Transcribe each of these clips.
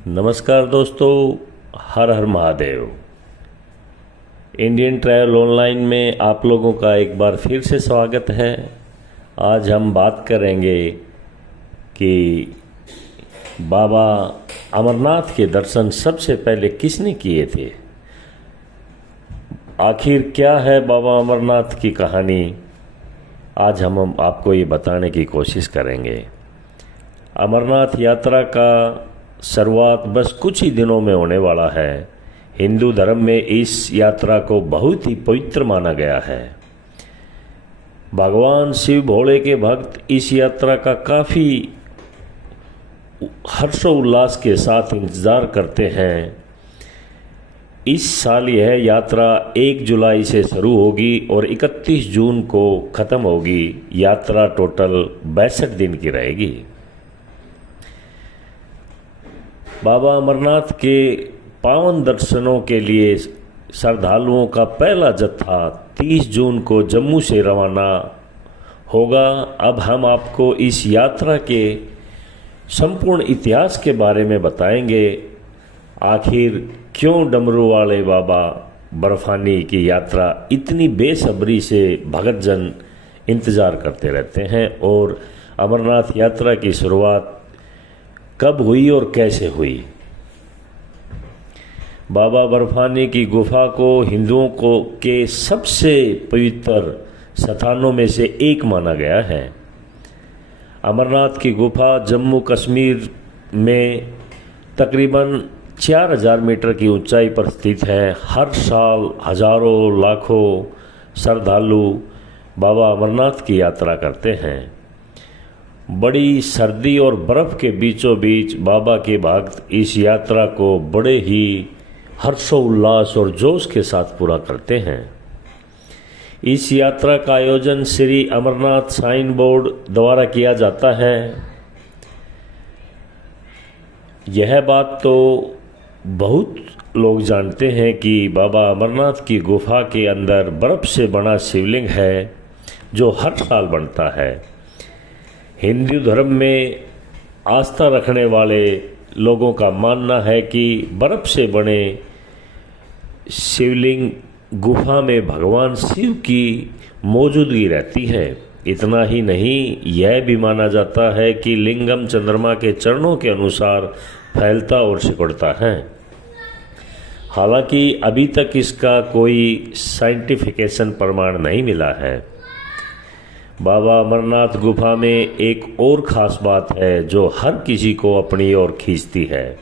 नमस्कार दोस्तों, हर हर Mahadev. Indian travel online में आप लोगों का एक बार फिर से स्वागत है। आज हम बात करेंगे कि बाबा अमरनाथ के दर्शन सबसे पहले किसने किए थे। आखिर क्या है बाबा अमरनाथ की कहानी, आज हम आपको ये बताने की कोशिश करेंगे। अमरनाथ यात्रा का शुरुआत बस कुछ ही दिनों में होने वाला है। हिंदू धर्म में इस यात्रा को बहुत ही पवित्र माना गया है। भगवान शिव भोले के भक्त इस यात्रा का काफ़ी हर्षोल्लास के साथ इंतज़ार करते हैं। इस साल यह यात्रा 1 जुलाई से शुरू होगी और 31 जून को ख़त्म होगी। यात्रा टोटल 62 दिन की रहेगी। बाबा अमरनाथ के पावन दर्शनों के लिए श्रद्धालुओं का पहला जत्था 30 जून को जम्मू से रवाना होगा। अब हम आपको इस यात्रा के संपूर्ण इतिहास के बारे में बताएंगे। आखिर क्यों डमरू वाले बाबा बर्फानी की यात्रा इतनी बेसब्री से भक्तजन इंतज़ार करते रहते हैं, और अमरनाथ यात्रा की शुरुआत कब हुई और कैसे हुई। बाबा बर्फानी की गुफा को हिंदुओं को के सबसे पवित्र स्थानों में से एक माना गया है। अमरनाथ की गुफा जम्मू कश्मीर में तकरीबन 4000 मीटर की ऊंचाई पर स्थित है। हर साल हजारों लाखों श्रद्धालु बाबा अमरनाथ की यात्रा करते हैं। बड़ी सर्दी और बर्फ़ के बीचों बीच बाबा के भक्त इस यात्रा को बड़े ही हर्षोल्लास और जोश के साथ पूरा करते हैं। इस यात्रा का आयोजन श्री अमरनाथ श्राइन बोर्ड द्वारा किया जाता है। यह बात तो बहुत लोग जानते हैं कि बाबा अमरनाथ की गुफा के अंदर बर्फ़ से बना शिवलिंग है, जो हर साल बनता है। हिंदू धर्म में आस्था रखने वाले लोगों का मानना है कि बर्फ़ से बने शिवलिंग गुफा में भगवान शिव की मौजूदगी रहती है। इतना ही नहीं, यह भी माना जाता है कि लिंगम चंद्रमा के चरणों के अनुसार फैलता और सिकुड़ता है। हालांकि अभी तक इसका कोई साइंटिफिकेशन प्रमाण नहीं मिला है। बाबा अमरनाथ गुफा में एक और ख़ास बात है जो हर किसी को अपनी ओर खींचती है।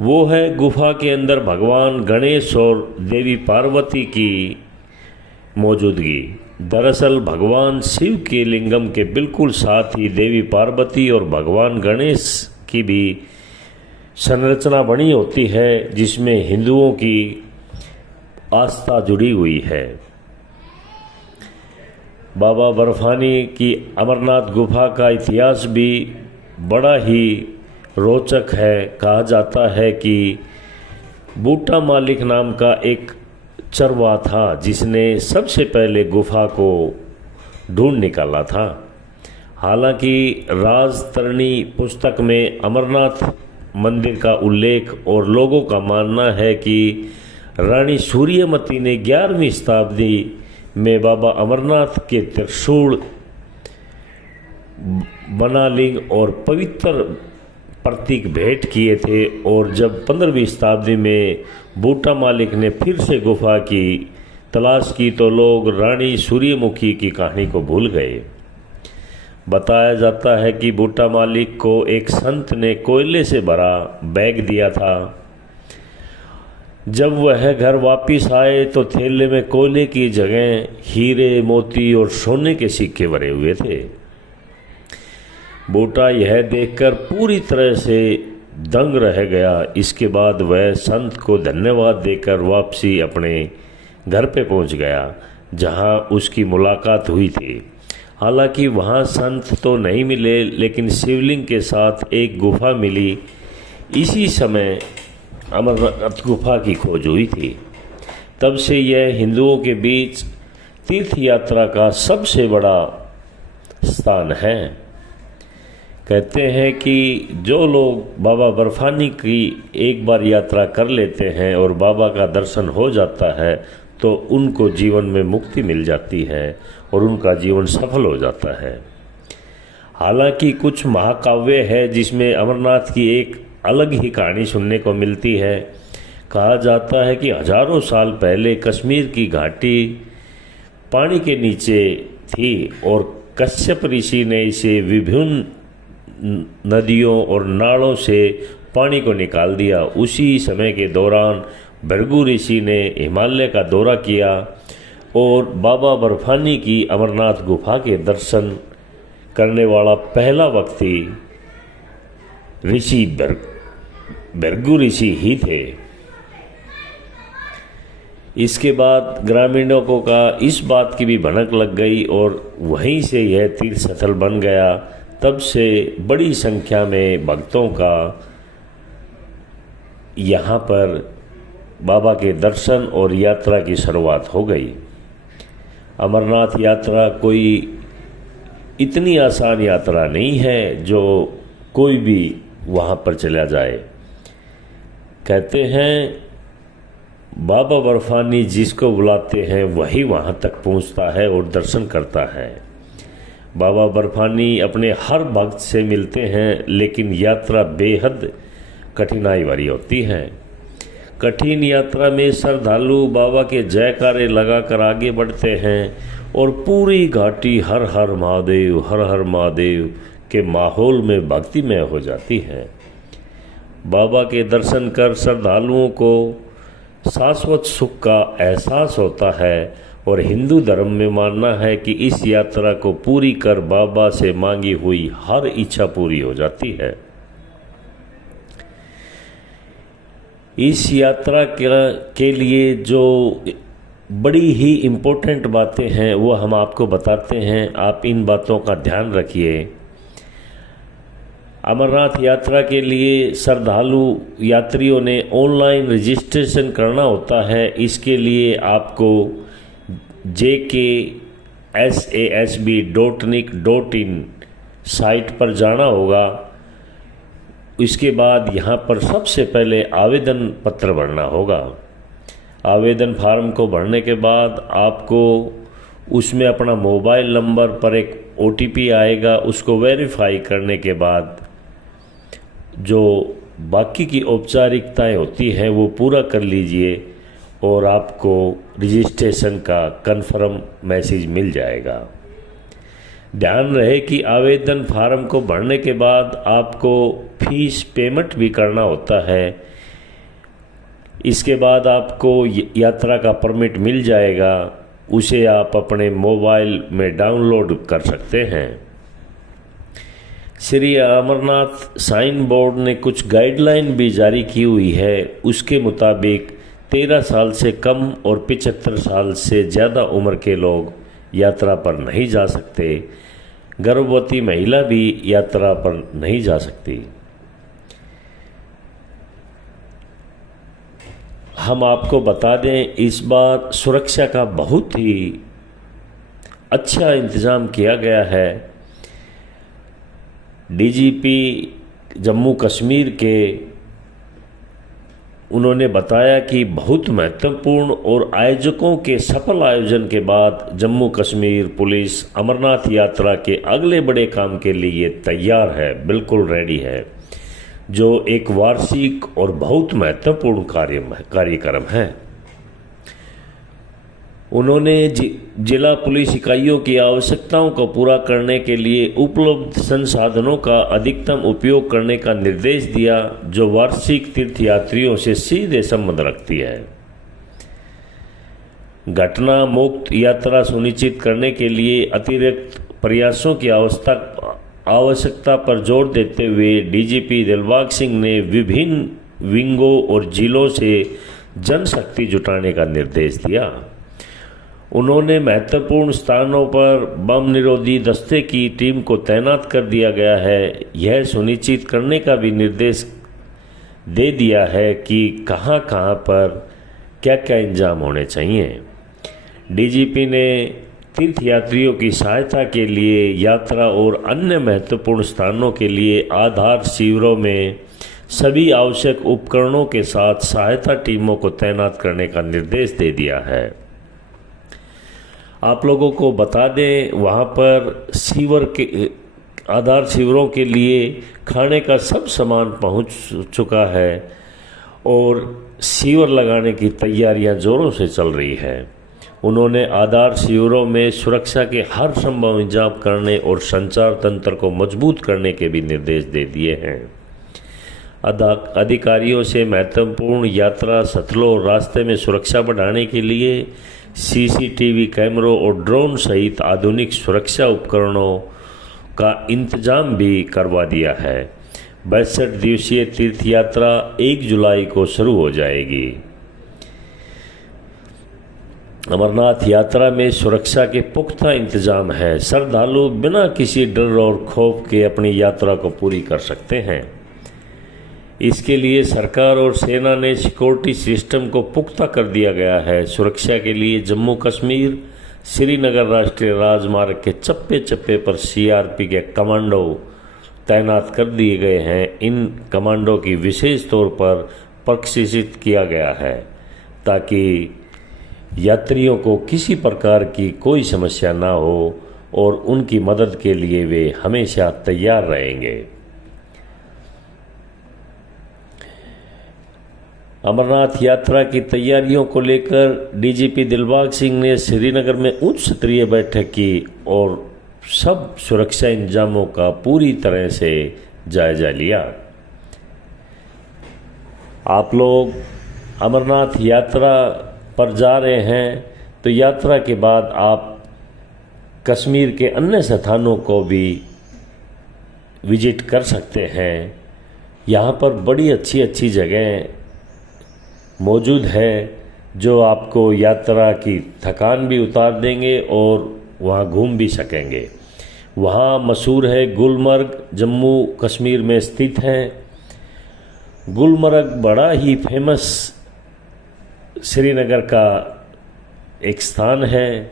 वो है गुफा के अंदर भगवान गणेश और देवी पार्वती की मौजूदगी। दरअसल भगवान शिव के लिंगम के बिल्कुल साथ ही देवी पार्वती और भगवान गणेश की भी संरचना बनी होती है, जिसमें हिंदुओं की आस्था जुड़ी हुई है। बाबा बर्फानी की अमरनाथ गुफा का इतिहास भी बड़ा ही रोचक है। कहा जाता है कि बूटा मालिक नाम का एक चरवाहा था जिसने सबसे पहले गुफा को ढूंढ निकाला था। हालांकि राजतरणी पुस्तक में अमरनाथ मंदिर का उल्लेख और लोगों का मानना है कि रानी सूर्यमती ने 11वीं शताब्दी में बाबा अमरनाथ के त्रिशूल, बनालिंग और पवित्र प्रतीक भेंट किए थे, और जब 15वीं शताब्दी में बूटा मालिक ने फिर से गुफा की तलाश की तो लोग रानी सूर्यमुखी की कहानी को भूल गए। बताया जाता है कि बूटा मालिक को एक संत ने कोयले से भरा बैग दिया था। जब वह घर वापस आए तो थैले में कोयले की जगह हीरे, मोती और सोने के सिक्के भरे हुए थे। बूटा यह देखकर पूरी तरह से दंग रह गया। इसके बाद वह संत को धन्यवाद देकर वापसी अपने घर पे पहुंच गया, जहां उसकी मुलाकात हुई थी। हालांकि वहां संत तो नहीं मिले, लेकिन शिवलिंग के साथ एक गुफा मिली। इसी समय अमरनाथ गुफा की खोज हुई थी। तब से यह हिंदुओं के बीच तीर्थ यात्रा का सबसे बड़ा स्थान है। कहते हैं कि जो लोग बाबा बर्फानी की एक बार यात्रा कर लेते हैं और बाबा का दर्शन हो जाता है तो उनको जीवन में मुक्ति मिल जाती है और उनका जीवन सफल हो जाता है। हालांकि कुछ महाकाव्य है जिसमें अमरनाथ की एक अलग ही कहानी सुनने को मिलती है। कहा जाता है कि हजारों साल पहले कश्मीर की घाटी पानी के नीचे थी और कश्यप ऋषि ने इसे विभिन्न नदियों और नालों से पानी को निकाल दिया। उसी समय के दौरान भृगु ऋषि ने हिमालय का दौरा किया और बाबा बर्फानी की अमरनाथ गुफा के दर्शन करने वाला पहला व्यक्ति ऋषि भृगु ऋषि ही थे। इसके बाद ग्रामीणों को का इस बात की भी भनक लग गई और वहीं से यह तीर्थ स्थल बन गया। तब से बड़ी संख्या में भक्तों का यहाँ पर बाबा के दर्शन और यात्रा की शुरुआत हो गई। अमरनाथ यात्रा कोई इतनी आसान यात्रा नहीं है जो कोई भी वहाँ पर चला जाए। कहते हैं बाबा बर्फानी जिसको बुलाते हैं वही वहाँ तक पहुँचता है और दर्शन करता है। बाबा बर्फानी अपने हर भक्त से मिलते हैं, लेकिन यात्रा बेहद कठिनाई वाली होती है। कठिन यात्रा में श्रद्धालु बाबा के जयकारे लगाकर आगे बढ़ते हैं और पूरी घाटी हर हर महादेव के माहौल में भक्तिमय हो जाती है। बाबा के दर्शन कर श्रद्धालुओं को शाश्वत सुख का एहसास होता है और हिंदू धर्म में मानना है कि इस यात्रा को पूरी कर बाबा से मांगी हुई हर इच्छा पूरी हो जाती है। इस यात्रा के लिए जो बड़ी ही इम्पोर्टेंट बातें हैं वो हम आपको बताते हैं, आप इन बातों का ध्यान रखिए। अमरनाथ यात्रा के लिए श्रद्धालु यात्रियों ने ऑनलाइन रजिस्ट्रेशन करना होता है। इसके लिए आपको jksasb.nic.in साइट पर जाना होगा। इसके बाद यहाँ पर सबसे पहले आवेदन पत्र भरना होगा। आवेदन फार्म को भरने के बाद आपको उसमें अपना मोबाइल नंबर पर एक OTP आएगा। उसको वेरीफाई करने के बाद जो बाकी की औपचारिकताएं होती हैं वो पूरा कर लीजिए और आपको रजिस्ट्रेशन का कन्फर्म मैसेज मिल जाएगा। ध्यान रहे कि आवेदन फार्म को भरने के बाद आपको फीस पेमेंट भी करना होता है। इसके बाद आपको यात्रा का परमिट मिल जाएगा, उसे आप अपने मोबाइल में डाउनलोड कर सकते हैं। श्री अमरनाथ साइन बोर्ड ने कुछ गाइडलाइन भी जारी की हुई है। उसके मुताबिक 13 साल से कम और 75 साल से ज़्यादा उम्र के लोग यात्रा पर नहीं जा सकते। गर्भवती महिला भी यात्रा पर नहीं जा सकती। हम आपको बता दें, इस बार सुरक्षा का बहुत ही अच्छा इंतज़ाम किया गया है। DGP जम्मू कश्मीर के उन्होंने बताया कि बहुत महत्वपूर्ण और आयोजकों के सफल आयोजन के बाद जम्मू कश्मीर पुलिस अमरनाथ यात्रा के अगले बड़े काम के लिए तैयार है, बिल्कुल रेडी है, जो एक वार्षिक और बहुत महत्वपूर्ण कार्यक्रम है। उन्होंने जिला पुलिस इकाइयों की आवश्यकताओं को पूरा करने के लिए उपलब्ध संसाधनों का अधिकतम उपयोग करने का निर्देश दिया, जो वार्षिक तीर्थयात्रियों से सीधे संबंध रखती है। घटना मुक्त यात्रा सुनिश्चित करने के लिए अतिरिक्त प्रयासों की आवश्यकता पर जोर देते हुए DGP दिलबाग सिंह ने विभिन्न विंगों और जिलों से जनशक्ति जुटाने का निर्देश दिया। उन्होंने महत्वपूर्ण स्थानों पर बम निरोधी दस्ते की टीम को तैनात कर दिया गया है। यह सुनिश्चित करने का भी निर्देश दे दिया है कि कहां पर क्या क्या इंतजाम होने चाहिए। DGP ने तीर्थयात्रियों की सहायता के लिए यात्रा और अन्य महत्वपूर्ण स्थानों के लिए आधार शिविरों में सभी आवश्यक उपकरणों के साथ सहायता टीमों को तैनात करने का निर्देश दे दिया है। आप लोगों को बता दें, वहाँ पर आधार शिविरों के लिए खाने का सब सामान पहुँच चुका है और शिविर लगाने की तैयारियां जोरों से चल रही है। उन्होंने आधार शिविरों में सुरक्षा के हर संभव इंतजाम करने और संचार तंत्र को मजबूत करने के भी निर्देश दे दिए हैं। अधिकारियों से महत्वपूर्ण यात्रा स्थलों और रास्ते में सुरक्षा बढ़ाने के लिए सीसीटीवी कैमरों और ड्रोन सहित आधुनिक सुरक्षा उपकरणों का इंतजाम भी करवा दिया है। 62 दिवसीय तीर्थ यात्रा 1 जुलाई को शुरू हो जाएगी। अमरनाथ यात्रा में सुरक्षा के पुख्ता इंतजाम है। श्रद्धालु बिना किसी डर और खौफ के अपनी यात्रा को पूरी कर सकते हैं। इसके लिए सरकार और सेना ने सिक्योरिटी सिस्टम को पुख्ता कर दिया गया है। सुरक्षा के लिए जम्मू कश्मीर श्रीनगर राष्ट्रीय राजमार्ग के चप्पे चप्पे पर सीआरपी के कमांडो तैनात कर दिए गए हैं। इन कमांडो की विशेष तौर पर प्रशिक्षित किया गया है ताकि यात्रियों को किसी प्रकार की कोई समस्या ना हो और उनकी मदद के लिए वे हमेशा तैयार रहेंगे। अमरनाथ यात्रा की तैयारियों को लेकर डीजीपी दिलबाग सिंह ने श्रीनगर में उच्च स्तरीय बैठक की और सब सुरक्षा इंतजामों का पूरी तरह से जायजा लिया। आप लोग अमरनाथ यात्रा पर जा रहे हैं तो यात्रा के बाद आप कश्मीर के अन्य स्थानों को भी विजिट कर सकते हैं। यहाँ पर बड़ी अच्छी अच्छी जगह मौजूद है जो आपको यात्रा की थकान भी उतार देंगे और वहाँ घूम भी सकेंगे। वहाँ मशहूर है गुलमर्ग, जम्मू कश्मीर में स्थित है। गुलमर्ग बड़ा ही फेमस श्रीनगर का एक स्थान है।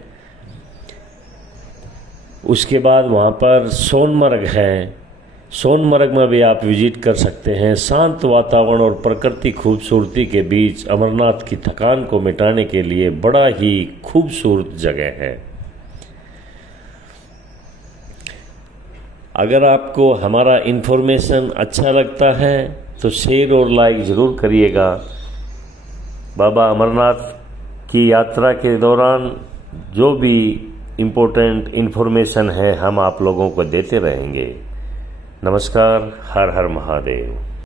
उसके बाद वहाँ पर सोनमर्ग है। सोनमर्ग में भी आप विजिट कर सकते हैं। शांत वातावरण और प्रकृति खूबसूरती के बीच अमरनाथ की थकान को मिटाने के लिए बड़ा ही खूबसूरत जगह है। अगर आपको हमारा इन्फॉर्मेशन अच्छा लगता है तो शेयर और लाइक ज़रूर करिएगा। बाबा अमरनाथ की यात्रा के दौरान जो भी इम्पोर्टेंट इन्फॉर्मेशन है हम आप लोगों को देते रहेंगे। नमस्कार। हर हर महादेव।